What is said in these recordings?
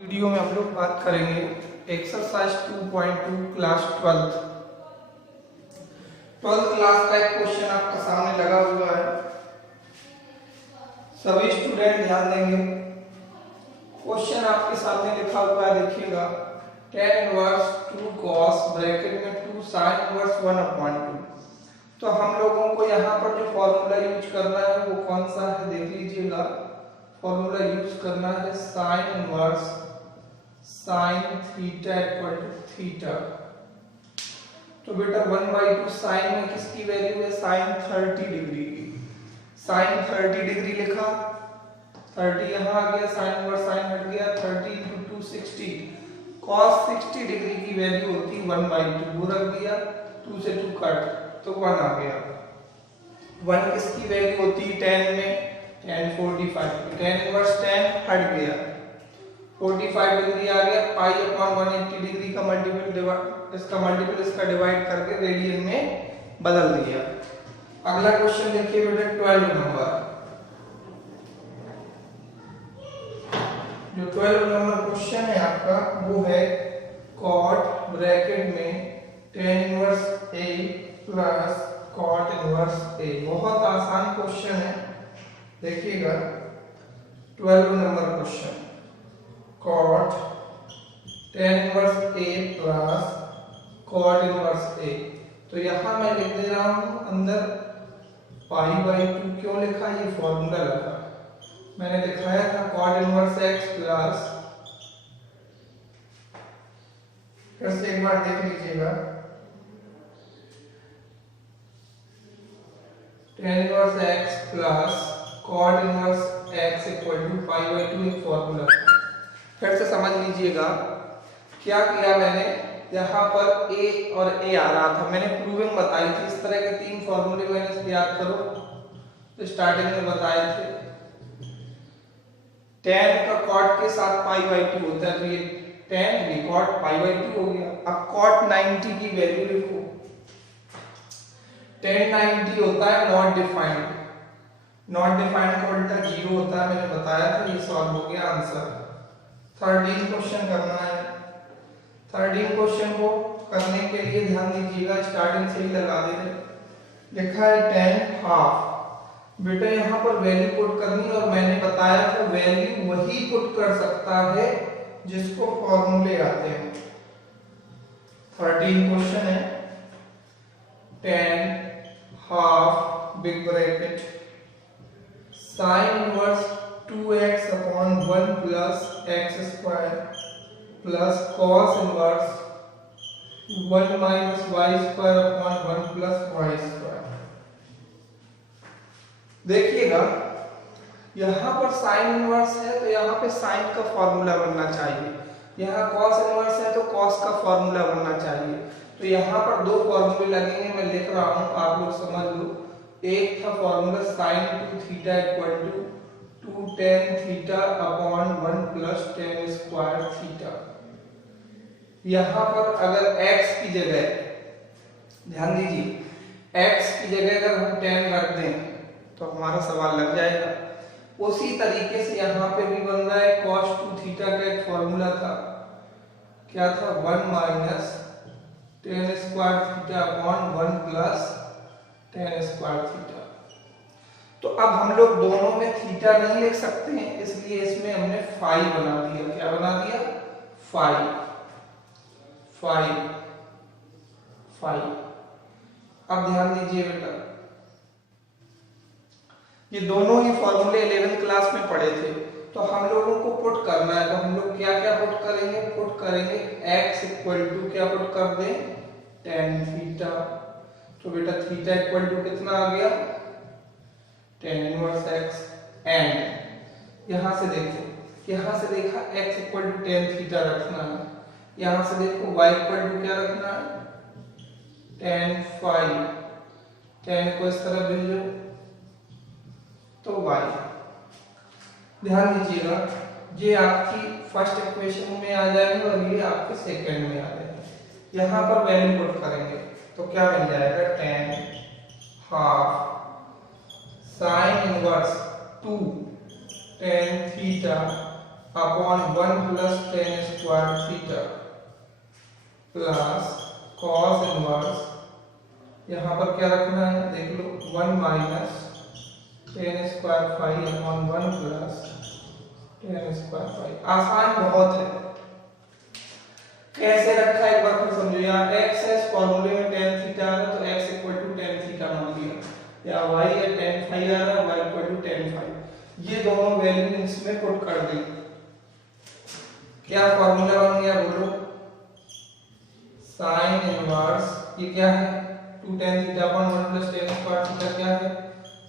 Video में हम लोग बात करेंगे एक्सरसाइज 2.2 क्लास 12th क्लास का एक क्वेश्चन आपका सामने लगा हुआ है। सभी स्टूडेंट ध्यान देंगे। क्वेश्चन आपके सामने लिखा हुआ है, देखिएगा। tan इनवर्स 2 cos ब्रैकेट में 2 sin इनवर्स 1/2। तो हम लोगों को यहाँ पर जो फॉर्मूला यूज करना है वो कौन सा है, देख लीजिएगा। फॉर्मूला यूज करना है sin inverse sin theta equal to theta. तो बेटा 1/2 साइन में किसकी वैल्यू है, sin 30 डिग्री की। sin 30 डिग्री लिखा, 30 यहाँ आ गया, sin इनवर्स sin हट गया, 30 × 2 60। cos 60 डिग्री की वैल्यू होती 1/2, वो रख दिया, 2 से 2 कट तो 1 आ गया। 1 किसकी वैल्यू होती है tan में, tan 45, tan इनवर्स tan हट गया, 45 डिग्री आ गया, π/180 डिग्री का मल्टीपल इसका डिवाइड करके रेडियन में बदल दिया। अगला क्वेश्चन देखिए बेटा 12 नंबर। जो 12 नंबर क्वेश्चन है आपका वो है cot ब्रैकेट में tan inverse a plus cot inverse a। बहुत आसान क्वेश्चन है, देखिएगा। 12 number question cot tan inverse a plus cot inverse a। तो यहां मैं लिख दे रहा हूं अंदर π/2। क्यों लिखा, ये फॉर्मूला लगा, मैंने दिखाया था cot इनवर्स x प्लस, फिर से एक बार देख लीजिएगा, tan inverse x plus cot inverse x equal to π/2 एक फॉर्मूला। फिर से समझ लीजिएगा क्या किया मैंने। यहाँ पर a और a आ रहा था, मैंने प्रूविंग बताई थी। इस तरह के 3 फॉर्मूले मैंने याद करो, तो स्टार्टिंग में बताए थे। tan का cot के साथ π/2 होता है, तो ये tan भी cot π/2 हो गया। अब cot 90 की वैल्यू लिखो। tan 90 होता है नॉट डिफाइंड, नॉट डिफाइंड का उल्टा 0 होता है, मैंने बताया था। ये सॉल्व हो गया आंसर। 13 क्वेश्चन करना है। 13 क्वेश्चन को करने के लिए ध्यान दीजिएगा, स्टार्टिंग से ही लगा दे रहे। लिखा है tan हाफ। बेटा यहाँ पर वैल्यू पुट करनी, और मैंने बताया था वैल्यू वही पुट कर सकता है जिसको फॉर्मूले आते हैं। 13 क्वेश्चन है tan half big bracket sin inverse 2x/1 plus x square plus cos inverse 1 minus y square plus y square. देखिएगा यहाँ पर sin इनवर्स है, तो यहाँ पे sin का फॉर्मूला बनना चाहिए। यहाँ cos इनवर्स है, तो cos का फॉर्मूला बनना चाहिए। तो यहाँ पर 2 फॉर्मूले लगेंगे, मैं लिख रहा हूँ, आप लोग समझ लो। एक था formula sin 2θ equal to 2 tan θ/1 plus tan square theta. यहाँ पर अगर x की जगह, ध्यान दीजिए, x की जगह अगर हम tan रख दें तो हमारा सवाल लग जाएगा। उसी तरीके से यहाँ पे भी बन रहा है। cos 2θ का एक फॉर्मूला था, क्या था, 1 minus tan square θ/1 plus tan square theta. तो अब हम लोग दोनों में थीटा नहीं लिख सकते हैं, इसलिए इसमें हमने फाई बना दिया। क्या बना दिया, फाई। Phi phi. अब ध्यान दीजिए बेटा, ये दोनों ही फॉर्मूले 11th क्लास में पढ़े थे। तो हम लोगों को पुट करना है, तो हम लोग क्या क्या पुट करेंगे, पुट करेंगे x इक्वल टू, क्या पुट कर दें, tan थीटा। तो बेटा थीटा इक्वल टू कितना आ गया, tan इनवर्स x। एंड यहां से देखो, यहां से देखा x equal to tan theta रखना है, यहां से देखो y इक्वल टू क्या रखना है, tan फाई। tan को इस तरह भेजो तो y। ध्यान दीजिएगा, ये आपकी फर्स्ट इक्वेशन में आ जाएगा और ये आपके सेकंड में आ जाएगा। यहाँ पर वैल्यू पुट करेंगे तो क्या बन जाएगा, tan half sin inverse 2 tan theta upon 1 plus ten square theta plus cos inverse, यहाँ पर क्या रखना है देख लो, 1 minus ten square five upon 1 plus ten square five. आसान बहुत है, कैसे रखा है एक बार फिर समझो। यहाँ x है, इस फॉर्मूले में tan थीटा आ रहा है तो x equal to tan theta मान लिया, या y है tan फाई आ रहा है, y equal to tan phi. ये दोनों वैल्यू इसमें पुट कर दी, क्या फॉर्मूला बन गया बोलो, साइन इनवर्स, ये क्या है 2 tan theta upon 1 plus tan square theta क्या है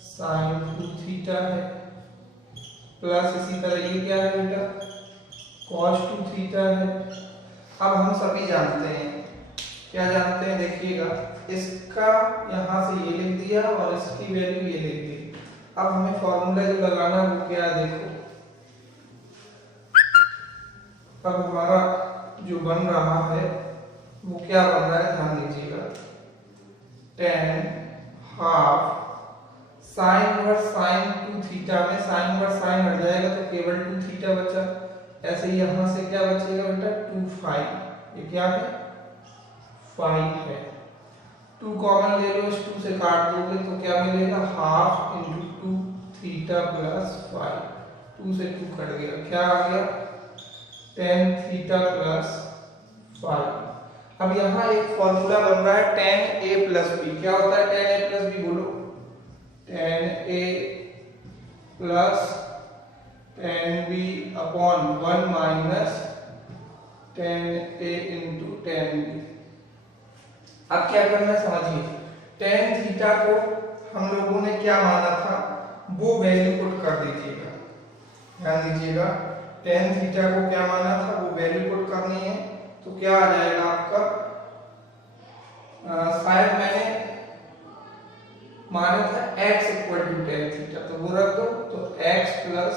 sin 2 थीटा है, प्लस इसी तरह ये क्या है बेटा cos 2 थीटा है। अब हम सभी जानते हैं, क्या जानते हैं देखिएगा, इसका यहाँ से ये लिख दिया और इसकी वैल्यू ये लिख दी। अब हमें फॉर्मूला जो लगाना है वो क्या है देखो, अब हमारा जो बन रहा है वो क्या बन रहा है ध्यान दीजिएगा, tan half sine inverse sign 2 theta में साइन इनवर्स साइन हट जाएगा तो केवल 2 थीटा बचा, ऐसे ही यहां से क्या बचेगा बेटा 2 फाइव, ये क्या है 5 है, 2 कॉमन ले लो, इस 2 से काट दोगे तो क्या मिलेगा हाफ इंटू 2 थीटा प्लस 5, 2 से 2 कट गया, क्या आ गया tan थीटा प्लस 5। अब यहाँ एक फॉर्मूला बन रहा है tan a प्लस बी, क्या होता है tan a प्लस बी बोलो, tan a plus tan b upon 1 minus tan a into tan b। अब क्या करना है समझिए, tan थीटा को हम लोगों ने क्या माना था वो वैल्यू पुट कर दीजिएगा, ध्यान दीजिएगा, tan थीटा को क्या माना था वो वैल्यू पुट करनी है, तो क्या आ जाएगा आपका, शायद मैंने माना था x equal to tan theta, तो वो रख दो, तो x plus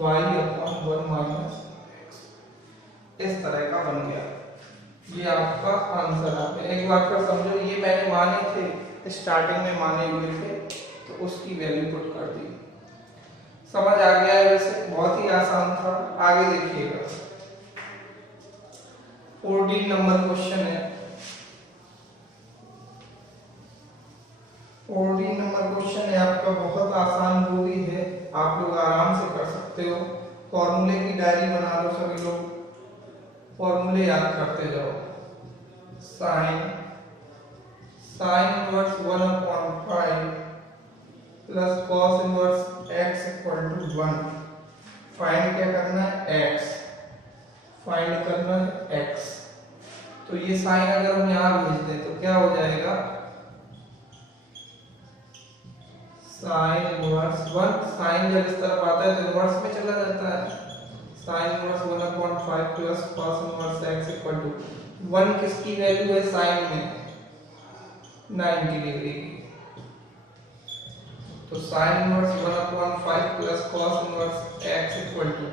y upon 1 minus x, इस तरह का बन गया, ये आपका आंसर आ गया। एक बार फिर समझो, ये मैंने माने थे स्टार्टिंग में माने हुए थे तो उसकी वैल्यू पुट कर दी, समझ आ गया है, वैसे बहुत ही आसान था। आगे देखिएगा 14 नंबर क्वेश्चन है, 14 नंबर क्वेश्चन है आपका, बहुत आसान वो भी है, आप लोग आराम से कर सकते हो, फॉर्मूले की डायरी बना लो सभी लोग, फॉर्मूले याद करते जाओ, sine inverse 1/5 plus cos inverse x equal to 1, find क्या करना है x, फाइंड करना है x, तो ये साइन अगर हम यहाँ भेज दें तो क्या हो जाएगा साइन इनवर्स 1, साइन जब इस तरफ आता है तो इनवर्स में चला जाता है, sine inverse 1/5 plus cos inverse x equal to 1, किसकी वैल्यू है साइन में 90 डिग्री की, तो sine inverse 1/5 plus cos inverse x equal to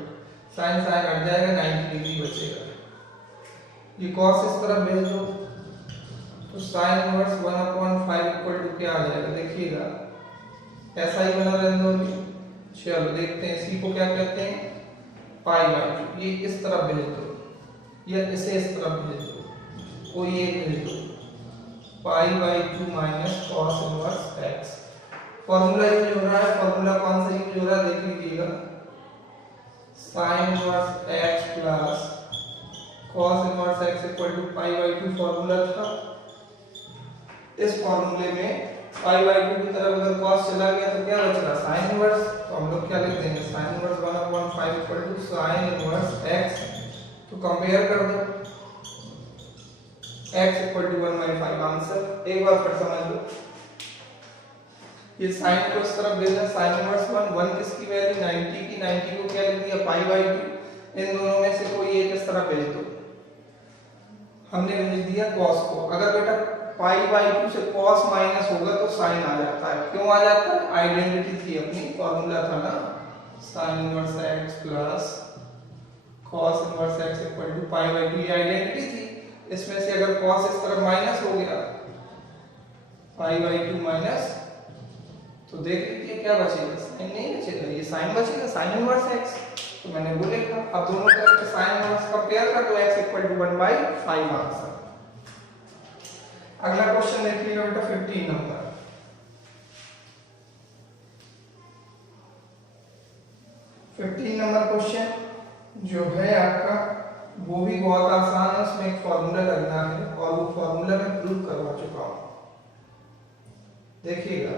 sine हट जाएगा 90 डिग्री बचेगा, ये कॉस इस तरफ भेज दो तो साइन इनवर्स 1/5 इक्वल टू क्या आ जाएगा देखिएगा, ऐसा ही बना रहने दो। चलो देखते हैं, इसी को क्या कहते हैं पाई बाई 2, ये इस तरफ भेज दो या इसे इस तरफ भेज दो, कोई एक भेज दो, पाई by 2 minus cos inverse x, formula use हो रहा है, फॉर्मूला कौन सा यूज हो रहा है देख लीजिएगा, sine inverse x plus cos inverse x equal to pi by 2 formula था। इस फॉर्मूले में पाई बाई 2 की तरफ अगर cos चला गया तो क्या बच रहा साइन इनवर्स, तो हम लोग क्या लिख देंगे sine inverse 1/5 equal to sine inverse x, तो कंपेयर कर दो x इक्वल टू 1/5 आंसर। एक बार फिर समझ लो, ये साइन को इस तरफ भेजना, साइन इनवर्स 1 किसकी वैल्यू 90 की, 90 को क्या लिख दिया पाई बाई 2, इन दोनों में से कोई एक इस तरफ भेज दो, हमने भेज दिया cos को, अगर बेटा पाई बाई 2 से cos माइनस होगा तो साइन आ जाता है, क्यों आ जाता है आइडेंटिटी थी अपनी, फॉर्मूला था ना sine inverse x plus cos inverse x equal to pi by 2, ये आइडेंटिटी थी, इसमें से अगर cos इस तरफ माइनस हो गया पाई बाई 2 माइनस, तो देख लीजिए क्या बचेगा साइन नहीं बचेगा, ये साइन बचेगा साइन इनवर्स x, तो मैंने वो लिखा। अब दोनों तरफ के साइन इनवर्स कंपेयर कर तो x इक्वल टू 1/5 आंसर। अगला क्वेश्चन देखिएगा बेटा 15 नंबर। 15 नंबर क्वेश्चन जो है आपका वो भी बहुत आसान है, उसमें एक फॉर्मूला लगना है और वो फॉर्मूला मैं प्रूव करवा चुका हूं। देखिएगा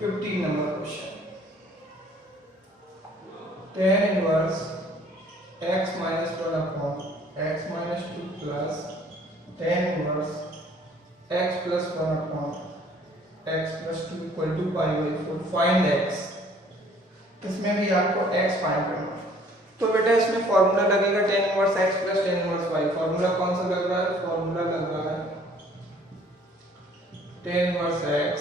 15 number question, tan inverse x minus 1 upon x minus 2 plus tan inverse x plus 1 upon x plus 2 equal to π/4। Find x। इसमें भी आपको x फाइंड करना है। तो बेटा इसमें फॉर्मूला लगेगा tan inverse x plus tan inverse y। Formula कौन सा लग रहा है? फॉर्मूला लग रहा है tan inverse x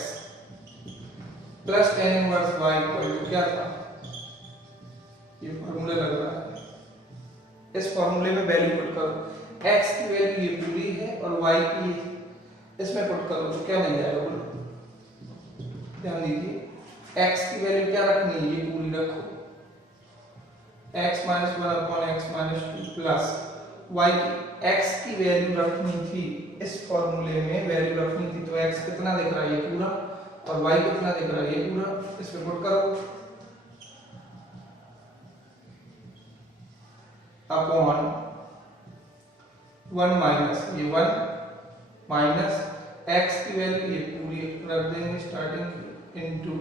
plus tan inverse y equal to क्या था? ये फॉर्मूला लग रहा है। इस फॉर्मूले में वैल्यू पुट करो। x की वैल्यू ये पूरी है और y की इसमें पुट करो तो क्या मिल जाएगा बोलो? ध्यान दीजिए, x की वैल्यू क्या रखनी है? ये पूरी रखो। x minus 1 upon x minus 2 plus y की x की वैल्यू रखनी थी। इस फॉर्मूले में वैल्यू रखनी थी तो x कितना दिख रहा है? ये पूरा। और y कितना दिख रहा है? ये पूरा। इसमें पुट करो अपॉन 1 माइनस ये 1 माइनस x की वैल्यू ये पूरी रख देंगे स्टार्टिंग इनटू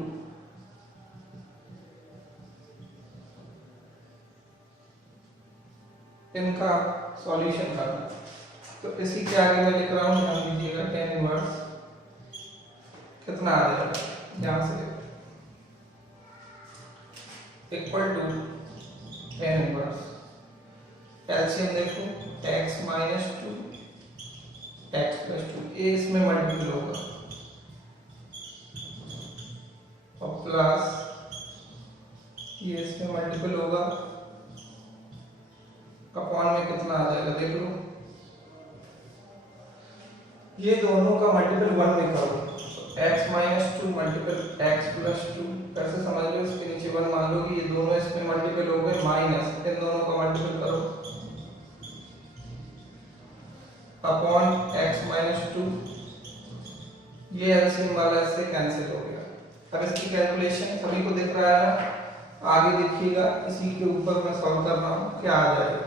इनका सॉल्यूशन करना। तो इसी के आगे मैं लिख रहा हूं, ध्यान दीजिएगा, tan इनवर्स कितना आ जाएगा यहां से equal to tan inverse LCM देखो x माइनस 2 x प्लस 2 ये इसमें मल्टीपल होगा और प्लस ये इसमें मल्टीपल होगा अपॉन में कितना आ जाएगा देख लो। ये दोनों का मल्टीपल 1 में करो तो x minus 2 multiple x plus 2 कैसे समझ लो? इसके नीचे 1 मान लो कि ये दोनों इसमें मल्टीपल हो गए माइनस इन दोनों का मल्टीपल करो अपॉन x माइनस 2। ये एलसीएम वाला इससे कैंसिल हो गया। अब इसकी कैलकुलेशन सभी को दिख रहा है ना? आगे देखिएगा, इसी के ऊपर मैं सॉल्व कर रहा हूं क्या आ जाएगा।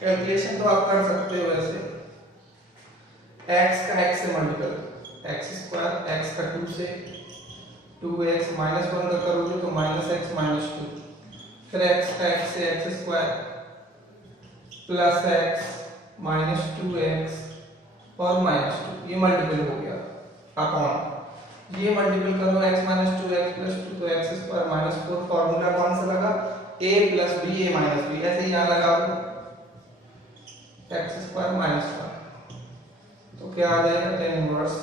कैलकुलेशन तो आप कर सकते हो वैसे। x का x से मल्टीपल x स्क्वायर x का 2 से 2x माइनस 1 का करोगे तो माइनस x माइनस 2 फिर x का x से x square plus x minus 2x और माइनस 2 ये मल्टीपल हो गया अपॉन ये मल्टीपल करो x माइनस 2 x प्लस 2 तो x स्क्वायर माइनस 4। फॉर्मूला कौन सा लगा? a plus b a minus b। ऐसे ही यहाँ लगाओ x स्क्वायर माइनस 1 तो क्या आ जाएगा? tan इनवर्स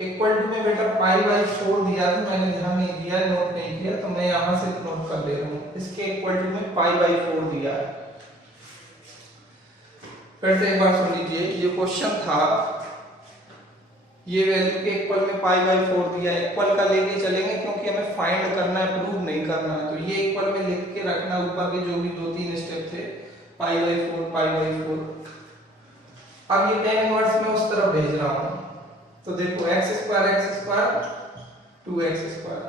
इक्वल टू में बेटा π/4 दिया था, मैंने ध्यान नहीं दिया, नोट नहीं किया तो मैं यहां से नोट कर ले रहा हूं। इसके इक्वल टू में π/4 दिया है। फिर से एक बार सुन लीजिए, ये क्वेश्चन था, ये वैल्यू के इक्वल में π/4 दिया है। इक्वल का लेके चलेंगे क्योंकि हमें फाइंड करना है, प्रूव नहीं करना है। तो ये इक्वल में लिख के रखना, ऊपर के जो भी 2-3 स्टेप थे π/4। अब ये tan इनवर्स में उस तरफ भेज रहा हूं तो देखो x square 2x square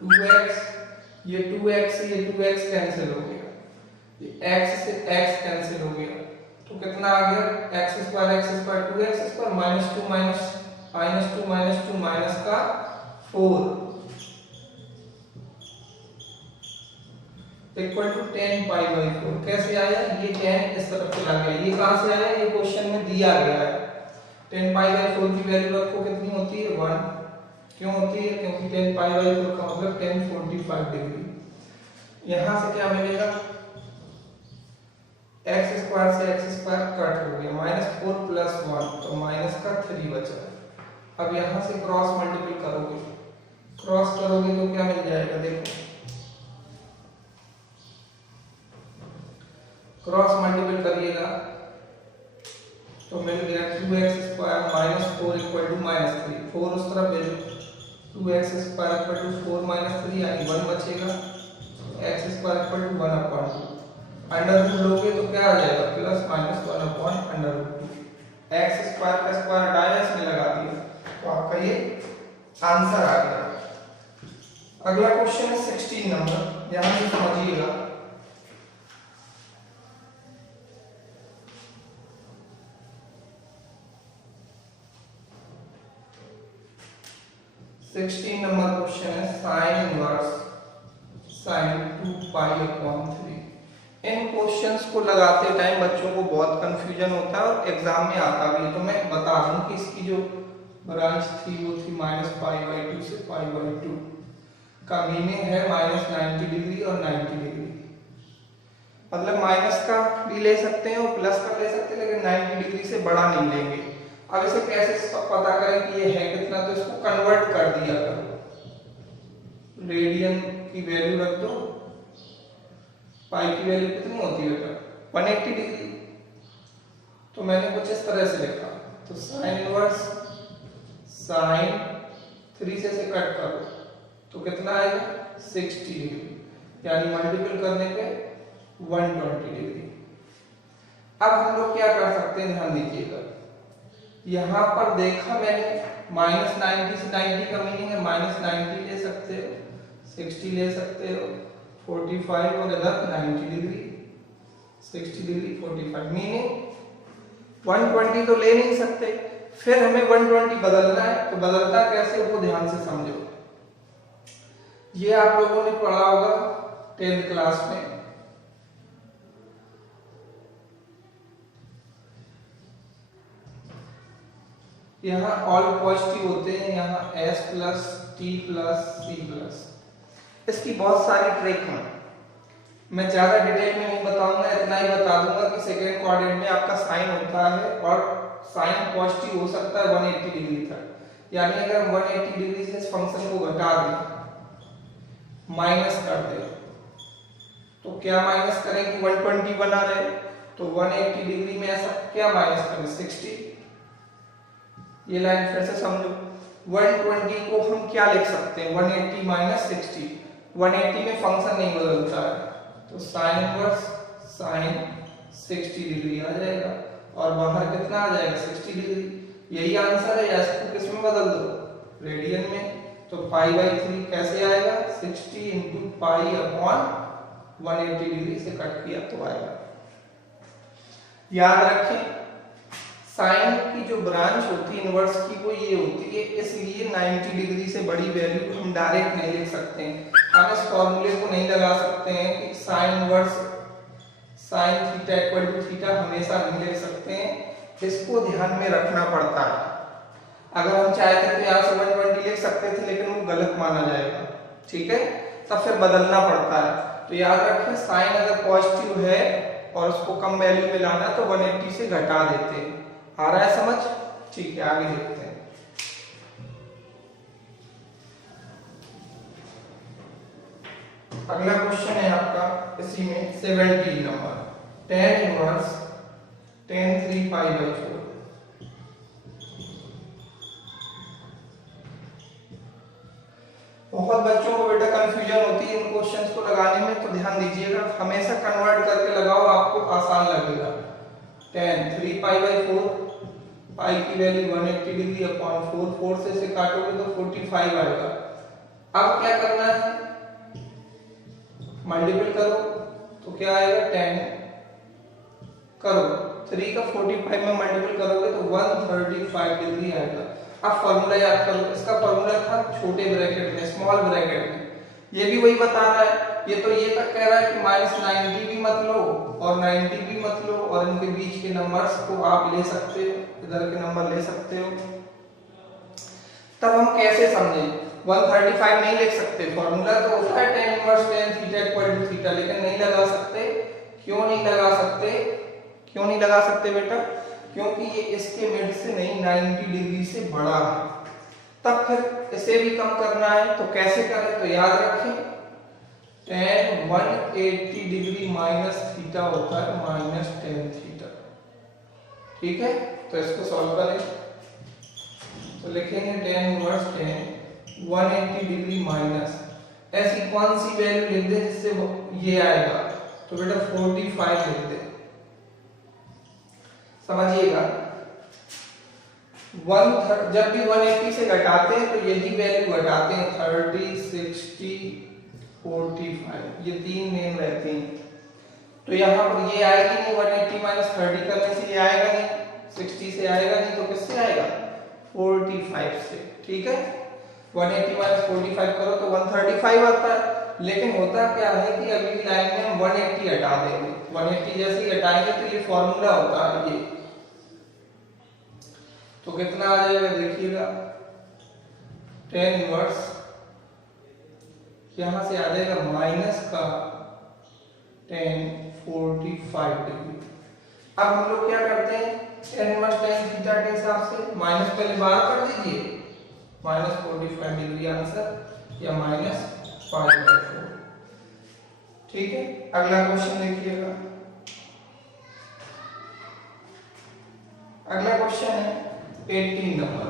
2x ये 2x ये 2x कैंसिल हो गया, ये x से x कैंसिल हो गया तो कितना आ गया? x square 2x square minus 2 minus 2 minus का 4 इक्वल टू tan π/4। कैसे आया? ये tan इस तरफ चला गया। ये कहां से आया? ये क्वेश्चन में दिया गया है। tan π/4 की वैल्यू रखो कितनी होती है? 1। क्यों होती है? क्योंकि tan π/4 का मतलब tan 45 डिग्री। यहां से क्या मिलेगा? x स्क्वायर से x स्क्वायर कट हो गया, -4 प्लस 1 तो माइनस का 3 बचा। अब यहां से क्रॉस मल्टीपल करोगे, क्रॉस करोगे तो क्या मिल जाएगा? देखो क्रॉस मल्टीपल करिएगा तो मिल गया 2x स्क्वायर -4 इक्वल टू -3। 4 उस तरफ भेजो 2x square equal to 4 minus 3 यानी 1 बचेगा, x square equal to 1 upon 2। Under root लोगे तो क्या आ जाएगा plus minus 1 upon under root 2। X square का स्क्वायर हटाया इसमें लगा दिया तो आपका ये आंसर आ गया। अगला क्वेश्चन है 16 नंबर, यहां से समझिएगा। सिक्सटीन नंबर क्वेश्चन है sine inverse sign 2 pi upon 3। इन क्वेश्चंस को लगाते टाइम बच्चों को बहुत कंफ्यूजन होता है और एग्जाम में आता भी है। तो मैं बता दूं कि इसकी जो ब्रांच थी वो थी माइनस पाई बाई 2 से पाई बाई 2 का मीनिंग है माइनस 90 डिग्री और 90 डिग्री। मतलब माइनस का भी ले सकते हैं और प्लस का ले सकते हैं, लेकिन 90 डिग्री से बड़ा नहीं लेंगे। अब इसे कैसे पता करें कि ये है कितना, तो इसको कन्वर्ट कर दिया करो। रेडियन की वैल्यू रख दो, पाई की वैल्यू कितनी होती है बेटा 180 डिग्री। तो मैंने कुछ इस तरह से लिखा, तो साइन इनवर्स साइन 3 से कट करो तो कितना आएगा 60 डिग्री, यानी मल्टीपल करने पे 120 डिग्री। अब हम लोग क्या कर सकते हैं, ध्यान दीजिएगा। यहां पर देखा मैंने माइनस 90 से 90 का मीनिंग है माइनस 90 ले सकते हो, 60 ले सकते हो, 45 और इधर 90 डिग्री, 60 डिग्री 45, मीनिंग 120 तो ले नहीं सकते। फिर हमें 120 बदलना है, तो बदलता कैसे वो ध्यान से समझो। ये आप लोगों ने पढ़ा होगा 10th क्लास में। यहाँ ऑल पॉजिटिव होते हैं, यहाँ s plus t plus c plus. इसकी बहुत सारी ट्रिक है, मैं ज्यादा डिटेल में नहीं बताऊंगा, इतना ही बता दूंगा कि सेकेंड क्वाड्रेंट में आपका साइन होता है और साइन पॉजिटिव हो सकता है 180 डिग्री तक। यानी अगर हम 180 डिग्री से इस फंक्शन को घटा दें, माइनस कर दें, तो क्या माइनस करें कि 120 बना रहे, तो 180 डिग्री में ऐसा क्या माइनस करें 60। ये लाइन फिर से समझो, 120 को हम क्या लिख सकते हैं 180 माइनस 60। 180 में फंक्शन नहीं बदलता है, तो साइन इनवर्स साइन 60 डिग्री आ जाएगा और बाहर कितना आ जाएगा 60 डिग्री। यही आंसर है, या इसको किस में बदल दो रेडियन में, तो पाई बाई 3 कैसे आएगा 60 इंटू पाई अपॉन 180 डिग्री से कट किया तो आएगा। याद रखें साइन की जो ब्रांच होती है इनवर्स की वो ये होती है, इसलिए 90 डिग्री से बड़ी वैल्यू हम डायरेक्ट नहीं लिख सकते हैं। हम इस फॉर्मूले को नहीं लगा सकते हैं कि sine inverse sine theta equal to theta हमेशा नहीं लिख सकते हैं, इसको ध्यान में रखना पड़ता है। अगर हम चाहते तो यहाँ से 120 लिख सकते थे, लेकिन वो गलत माना जाएगा, ठीक है, तब फिर बदलना पड़ता है। तो याद रखें साइन अगर पॉजिटिव है और उसको कम वैल्यू में लाना तो 180 से घटा देते हैं। आ रहा है समझ, ठीक है, आगे देखते हैं। अगला क्वेश्चन है आपका इसी में 17 number, tan inverse tan 3 pi by 4। बहुत बच्चों को बेटा कंफ्यूजन होती है इन क्वेश्चंस को लगाने में, तो ध्यान दीजिएगा, हमेशा कन्वर्ट करके लगाओ, आपको आसान लगेगा। tan 3 पाई बाई 4, पाई की वैल्यू 180 डिग्री अपॉन 4, 4 से इसे काटोगे तो 45 आएगा। अब क्या करना है, मल्टीपल करो तो क्या आएगा 10 करो, 3 का 45 में मल्टीपल करोगे तो 135 डिग्री आएगा। अब फॉर्मूला याद करो, इसका फॉर्मूला था छोटे ब्रैकेट में, स्मॉल ब्रैकेट में। ये भी वही बता रहा है, ये तो ये तक कह रहा है कि माइनस 90 भी मत लो और 90 भी मत लो, और इनके बीच के नंबर्स को आप ले सकते हो, इधर के नंबर ले सकते हो। तब हम कैसे समझें, 135 नहीं लिख सकते, फॉर्मूला तो होता है tan inverse tan theta equal to theta, लेकिन नहीं लगा सकते। क्यों नहीं लगा सकते, क्यों नहीं लगा सकते बेटा, क्योंकि ये इसके मिड से नहीं 90 डिग्री से बड़ा है। तब फिर इसे भी कम करना है, तो कैसे करें, तो याद रखें tan 180 डिग्री माइनस थीटा होता है माइनस tan थीटा, ठीक है। तो इसको सॉल्व करें, तो लिखेंगे tan inverse tan 180 degree minus, ऐसी कौन सी वैल्यू लिख दे जिससे ये आएगा, तो बेटा 45 लिख दे। समझिएगा, जब भी 180 से घटाते हैं तो यही वैल्यू घटाते हैं, 30, 60, 45, ये तीन नेम रहते हैं। तो यहाँ पर ये आएगी नहीं, 180 माइनस 30 करने से ये आएगा नहीं, 60 से आएगा नहीं, तो किससे आएगा, 45 से। ठीक है, 180 माइनस 45 करो तो 135 आता है। लेकिन होता क्या है कि अगली लाइन में हम 180 हटा देंगे, 180 जैसे ही हटाएंगे तो ये फॉर्मूला होता है ये, तो कितना आ जाएगा देखिएगा, tan इनवर्स यहां से आ जाएगा माइनस का tan 45 डिग्री। अब हम लोग क्या करते हैं, tan इनवर्स tan थीटा के हिसाब से माइनस पहले बाहर कर दीजिए, माइनस 45 डिग्री आंसर या माइनस 5/4। ठीक है, अगला क्वेश्चन देखिएगा। अगला क्वेश्चन है 18 नंबर।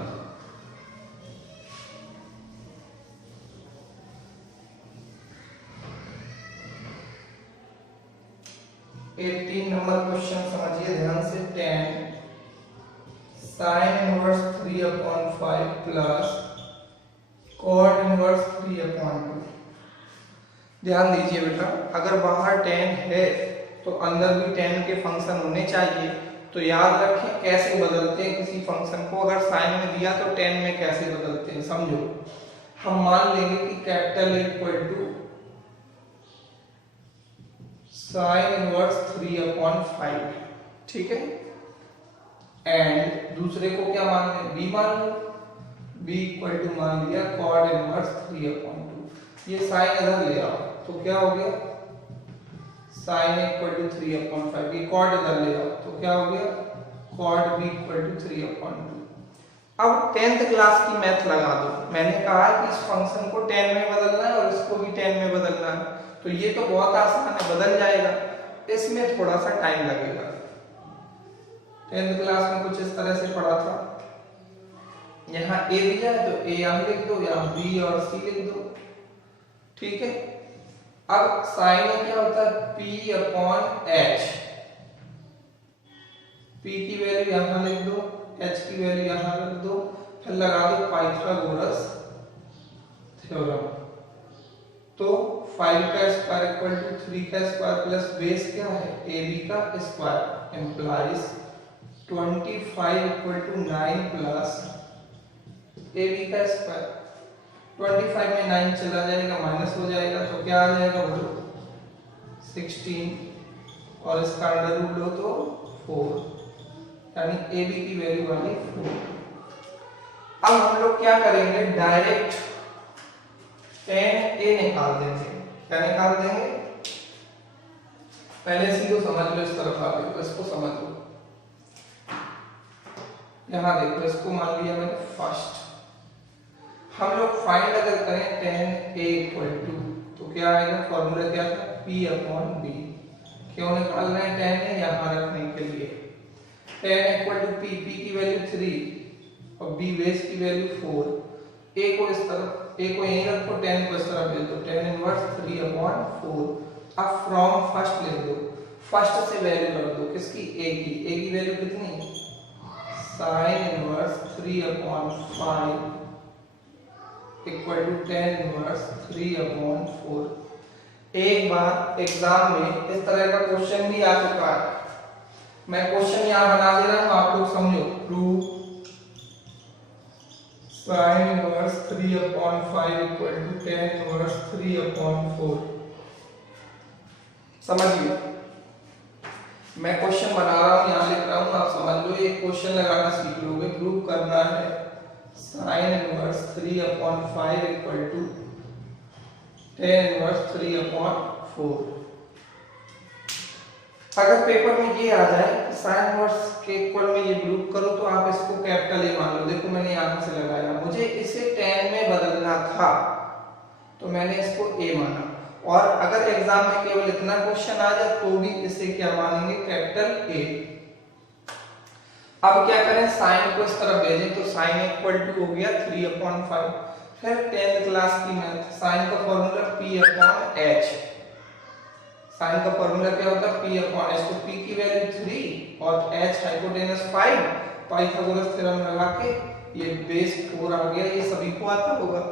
क्वेश्चन समझिए ध्यान से, tan sin inverse 3/5 plus cot inverse 3/2। ध्यान दीजिए बेटा, अगर बाहर tan है तो अंदर भी tan के फंक्शन होने चाहिए। तो याद रखें कैसे बदलते हैं किसी फंक्शन को, अगर साइन में दिया तो tan में कैसे बदलते हैं समझो। हम मान लेंगे कि capital equal to sine inverse 3/5, ठीक है, एंड दूसरे को क्या मान लें, b मान लो, b इक्वल टू मान लिया cot इनवर्स 3/2। ये साइन इधर ले आओ तो क्या हो गया, साइन इक्वल टू 3/5, ये cot इधर ले आओ तो क्या हो गया, cot b इक्वल टू 3/2। अब 10th क्लास की मैथ लगा दो, मैंने कहा कि इस फंक्शन को 10 में बदलना है और इसको भी 10 में बदलना है, तो ये तो बहुत आसान है, बदल जाएगा। इसमें थोड़ा सा टाइम लगेगा। 10th क्लास में कुछ इस तरह से पढ़ा था, यहाँ a दिया है तो a यहाँ लिख दो, यहाँ b और c लिख दो, ठीक है। अब साइन में क्या होता है, p/h, p की वैल्यू यहाँ लिख दो, h की वैल्यू यहाँ लिख दो, फिर लगा दो पाइथागोरस थ्योरम। तो 5 का स्क्वायर इक्वल टू 3 का स्क्वायर प्लस बेस क्या है, ab का स्क्वायर, implies 25 equal to 9 plus ab का स्क्वायर। 25 में 9 चला जाएगा, माइनस हो जाएगा, तो क्या आ जाएगा बोलो 16, और इसका अंडर रूट लो तो 4, यानी ab की वैल्यू वाली 4। अब हम लोग क्या करेंगे, डायरेक्ट tan a निकाल देंगे। क्या निकाल देंगे, पहले सी को समझ लो, इस तरफ आ गए तो इसको समझ लो। यहां देखो, इसको मान लिया मैंने फर्स्ट। हम लोग फाइंड अगर करें tan a इक्वल टू, तो क्या आएगा, फॉर्मूला क्या था, p/b। क्यों निकाल रहे हैं tan a, यहां रखने के लिए। tan equal to p, p की वैल्यू 3 और b बेस की वैल्यू 4। a को इस तरफ, a को यहीं रखो, tan को इस तरफ भेज दो, tan इनवर्स 3/4। अब फ्रॉम फर्स्ट लिख दो, फर्स्ट से वैल्यू रख दो किसकी, a की वैल्यू कितनी, sin inverse 3/5 equal to tan inverse 3/4। एक बार एग्जाम में इस तरह का क्वेश्चन भी आ चुका है, मैं क्वेश्चन यहां बना दे रहा हूं, आप लोग समझो। Prove sin inverse 3/5 equal to tan inverse 3/4। समझिए, मैं क्वेश्चन बना रहा हूं, यहां लिख रहा हूं, आप समझ लो, ये क्वेश्चन लगाना सीख लोगे। प्रूव करना है sin inverse 3/5 equal to tan inverse 3/4। अगर पेपर में ये आ जाए कि sin इनवर्स के इक्वल में ये प्रूव करो, तो आप इसको कैपिटल ए मान लो। देखो मैंने यहां से लगाया, मुझे इसे tan में बदलना था तो मैंने इसको a माना, और अगर एग्जाम में केवल इतना क्वेश्चन आ जाए तो भी इसे क्या मानेंगे, कैपिटल ए। अब क्या करें, साइन को इस तरफ भेजें, तो साइन इक्वल टू हो गया 3/5, फिर 10th क्लास की मैथ, साइन का formula p upon h। Sine का फॉर्मूला क्या होता है? p upon h। तो p की वैल्यू 3 और h हाइपोटेनस 5, पाइथागोरस थ्योरम लगा के ये बेस 4 आ गया। ये सभी को आता होगा।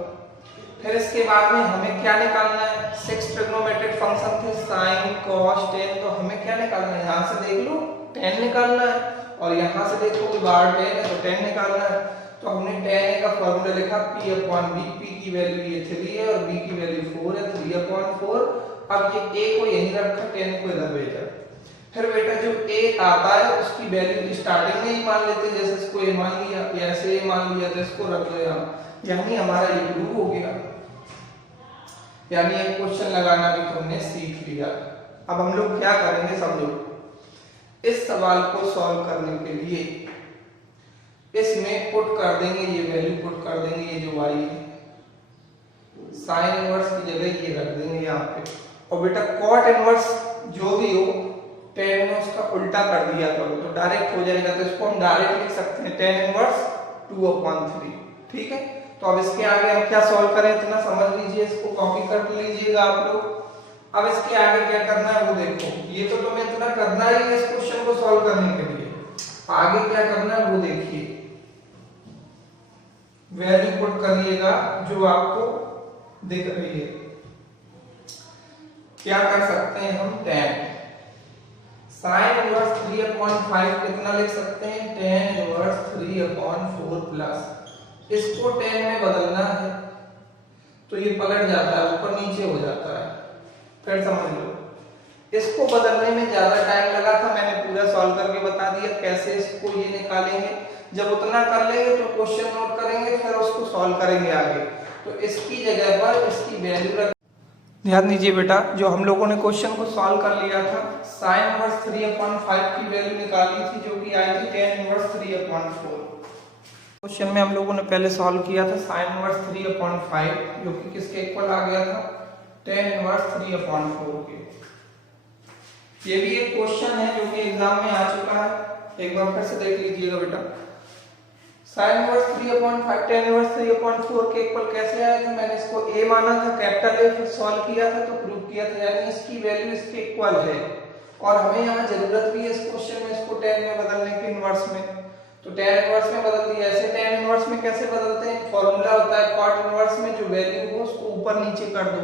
फिर इसके बाद में हमें क्या निकालना है? 6 ट्रिग्नोमेट्रिक फंक्शन थे, sin cos tan। तो हमें क्या निकालना है? यहाँ से देख लो tan निकालना है, और यहाँ से देखो कि बाहर tan है तो tan निकालना है। तो हमने tan a का फॉर्मूला लिखा p अपॉन b। p की वैल्यू ये 3 है और b की वैल्यू 4 है, 3 अपॉन 4। अब ये a को यहीं रखा, tan को इधर भेजा। फिर बेटा जो a आता है उसकी वैल्यू स्टार्टिंग में ही मान लेते हैं, जैसे इसको a मान लिया, ऐसे a मान लिया, तो इसको रख दो यहाँ, यानी हमारा ये प्रूव हो गया। यानी एक क्वेश्चन लगाना भी तुमने सीख लिया। अब हम लोग क्या करेंगे समझो, इस सवाल को सॉल्व करने के लिए इसमें पुट कर देंगे, ये वैल्यू पुट कर देंगे, ये जो y है साइन इनवर्स की जगह ये रख देंगे यहाँ पे। और बेटा कॉट इनवर्स जो भी हो tan इनवर्स का उल्टा कर दिया करो तो डायरेक्ट हो जाएगा। तो इसको हम डायरेक्ट लिख सकते हैं tan इनवर्स 2/3। ठीक है, तो अब इसके आगे हम क्या सॉल्व करें इतना समझ लीजिए, इसको कॉपी कर लीजिएगा आप लोग। अब इसके आगे क्या करना है वो देखो, ये तो तुम्हें इतना करना ही है इस क्वेश्चन को सॉल्व करने के लिए। आगे क्या करना है वो देखिए, वैल्यू पुट करिएगा जो आपको दिख रही है। क्या कर सकते हैं हम? tan sin इनवर्स 3/5 कितना लिख सकते हैं? tan इनवर्स 3/4 प्लस, इसको tan में बदलना है तो ये पलट जाता है, ऊपर नीचे हो जाता है। फिर समझ लो, इसको बदलने में ज्यादा टाइम लगा था, मैंने पूरा सॉल्व करके बता दिया कैसे इसको ये निकालेंगे। जब उतना कर लेंगे तो क्वेश्चन नोट करेंगे, फिर उसको सॉल्व करेंगे आगे। तो इसकी जगह पर इसकी वैल्यू रख। ध्यान दीजिए बेटा, जो हम लोगों ने क्वेश्चन को सॉल्व कर लिया था, sin इनवर्स 3/5 की वैल्यू निकाली थी जो कि आई थी tan इनवर्स 3/4। क्वेश्चन में हम लोगों ने पहले सॉल्व किया था sin इनवर्स 3/5 जो कि किसके इक्वल आ गया था? tan इनवर्स 3/4 के। ये भी एक क्वेश्चन है जो कि एग्जाम में आ चुका है, एक बार फिर से देख लीजिएगा बेटा। sin इनवर्स 3/5 tan इनवर्स 3/4 के इक्वल कैसे आया था? मैंने इसको a माना था, कैपिटल A, फिर सॉल्व किया था तो प्रूव किया था, यानी इसकी वैल्यू इसके इक्वल है। और हमें यहाँ जरूरत भी है इस क्वेश्चन में इसको tan में बदलने की, इनवर्स में। तो tan इनवर्स में बदल दिया। ऐसे tan इनवर्स में कैसे बदलते हैं? फॉर्मूला होता है cot इनवर्स में, जो वैल्यू हो उसको ऊपर नीचे कर दो,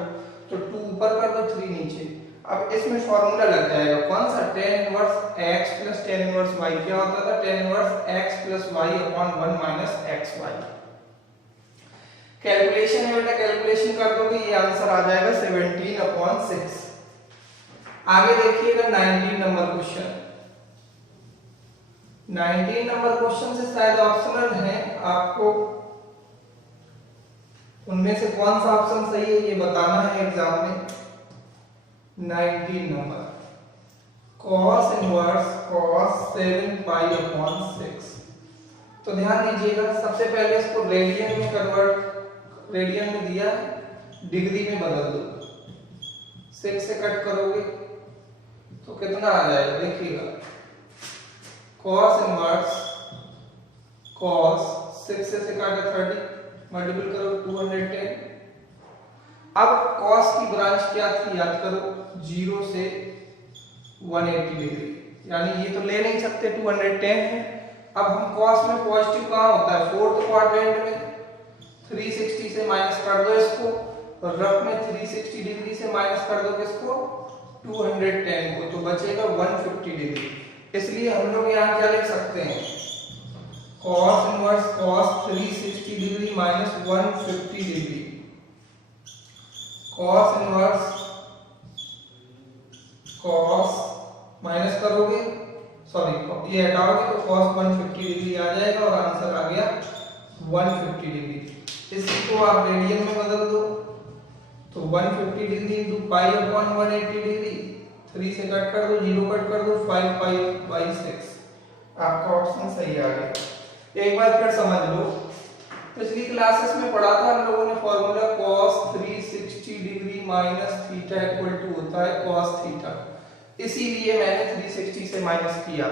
तो 2 ऊपर कर दो 3 नीचे। अब इसमें फॉर्मूला लग जाएगा कौन सा? tan inverse x plus tan inverse y। क्या होता था? tan inverse x plus y upon 1 minus xy। Calculation है बेटा, कैलकुलेशन कर दोगे ये आंसर आ जाएगा 17/6। आगे देखिएगा 19 नंबर क्वेश्चन। 19 नंबर क्वेश्चन से शायद ऑप्शनल है, आपको उनमें से कौन सा ऑप्शन सही है ये बताना है एग्जाम में। 19 number cos inverse cos 7 pi upon 6। तो ध्यान दीजिएगा, सबसे पहले इसको रेडियन में कन्वर्ट, रेडियन में दिया डिग्री में बदल दो, 6 से कट करोगे तो कितना आ जाएगा? देखिएगा cos इनवर्स cos 6 से काटा 30, मल्टीपल करो 210। अब cos की ब्रांच क्या थी याद करो, 0 से 180 डिग्री, यानी ये तो ले नहीं सकते, 210 है। अब हम cos में पॉजिटिव कहाँ होता है? 4th क्वाड्रेंट में। 360 से माइनस कर दो इसको, और रफ में 360 डिग्री से माइनस कर दो किसको? 210 को, तो बचेगा 150 डिग्री। इसलिए हम लोग यहाँ क्या लिख सकते हैं? cos inverse cos 360 degree minus 150 degree. cos inverse cos minus करोगे, सॉरी ये हटाओगे तो cos 150 डिग्री आ जाएगा और आंसर आ गया 150 डिग्री। इसी को आप रेडियन में बदल दो तो 150 degree into pi upon 180 degree, 3 से कट कर दो, 0 कट कर दो, 5 पाई बाई 6। आपका ऑप्शन सही आ गया। एक बार फिर समझ लो, पिछली क्लासेस में पढ़ा था हम लोगों ने formula cos 360 degree minus theta equal to होता है cos थीटा, इसीलिए मैंने 360 से माइनस किया।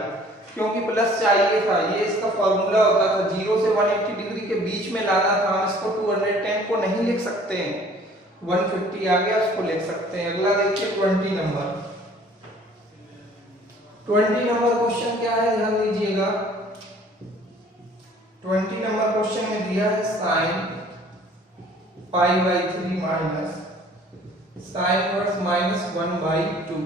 क्योंकि प्लस चाहिए था, ये इसका फॉर्मूला होता था। 0 से 180 डिग्री के बीच में लाना था, हम इसको 210 को नहीं लिख सकते हैं, 150 आ गया उसको लिख सकते हैं। अगला देखिए 20 नंबर। 20 नंबर क्वेश्चन क्या है, ध्यान दीजिएगा। 20 नंबर क्वेश्चन में दिया है sin π/3 माइनस sin इनवर्स -1/2।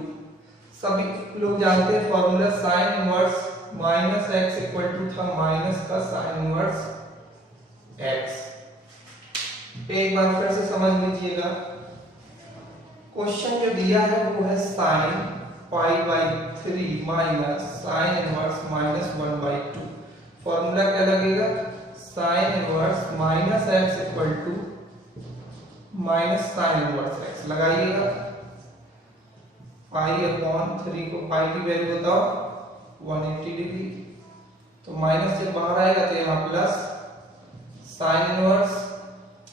सभी लोग जानते हैं formula sin inverse minus x equal to था माइनस का sin इनवर्स x। एक बार फिर से समझ लीजिएगा, क्वेश्चन जो दिया है वो है sin π/3 minus sin inverse -1/2। Formula क्या लगेगा, sin inverse minus x equal to minus sin inverse x लगाइएगा। π/3 को पाई की वैल्यू बताओ 180 डिग्री, तो माइनस जब बाहर आएगा तो यहाँ प्लस sin इनवर्स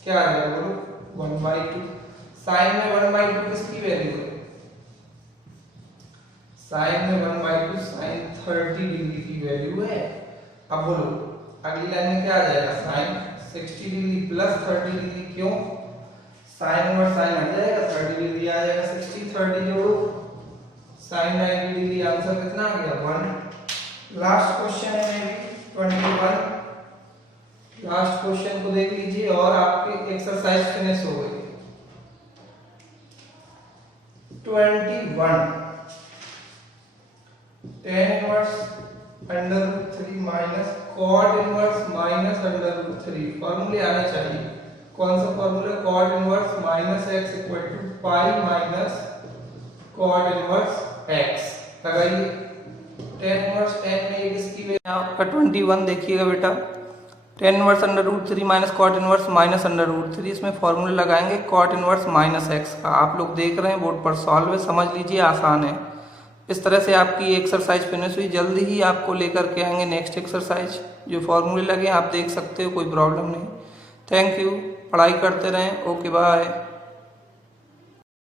क्या आ जाएगा बोलो 1/2। sin में 1/2 किसकी वैल्यू है, sin में 1/2 sin 30 डिग्री की वैल्यू है। अब बोलो अगली लाइन में क्या आ जाएगा, sin 60 डिग्री प्लस 30 डिग्री, क्यों sin इनवर्स sin आ जाएगा 30 डिग्री आ जाएगा, 60 30 जोड़ो sin 90 डिग्री, आंसर कितना आ गया 1। लास्ट क्वेश्चन है मेरी 21। लास्ट क्वेश्चन को देख लीजिए और आपकी एक्सरसाइज फिनिश हो गई। 21 tan inverse √3 minus cot inverse minus √3। फॉर्मूले आने चाहिए, कौन सा formula, cot inverse minus x equal to pi minus cot inverse x लगाइए। tan इनवर्स tan में ये किसकी वैल्यू, आपका 21 देखिएगा बेटा, tan inverse √3 minus cot inverse minus √3, इसमें फॉर्मूला लगाएंगे cot इनवर्स माइनस x का। आप लोग देख रहे हैं बोर्ड पर सॉल्व है, समझ लीजिए आसान है। इस तरह से आपकी एक्सरसाइज फिनिश हुई। जल्दी ही आपको लेकर के आएंगे नेक्स्ट एक्सरसाइज, जो फॉर्मूले लगे आप देख सकते हो, कोई प्रॉब्लम नहीं। थैंक यू, पढ़ाई करते रहें, ओके बाय।